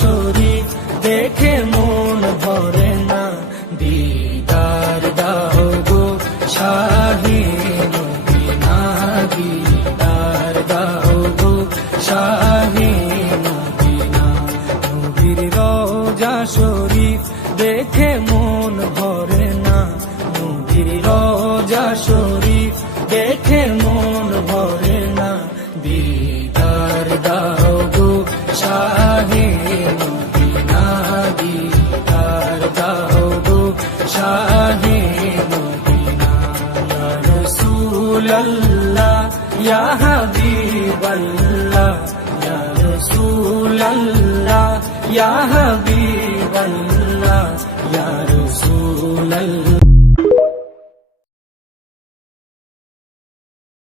শরীফ দেখে মন ভরে না, দিদার দাও গো শাহে মদিনা, দিদার দাও গো শাহে মদিনা। নবীর রওজা শরীফ দেখে মন ভরে না, নবীর রওজা শরীফ দেখে মন ভরে না, দিদার দাও গো শাহে মদিনা, দিদার দাও গো শাহে মদিনা। ইয়া রাসূলাল্লাহ ইয়া হাবিবাল্লাহ, ইয়া রাসূলাল্লাহ ইয়া হাবিবাল্লাহ, ইয়া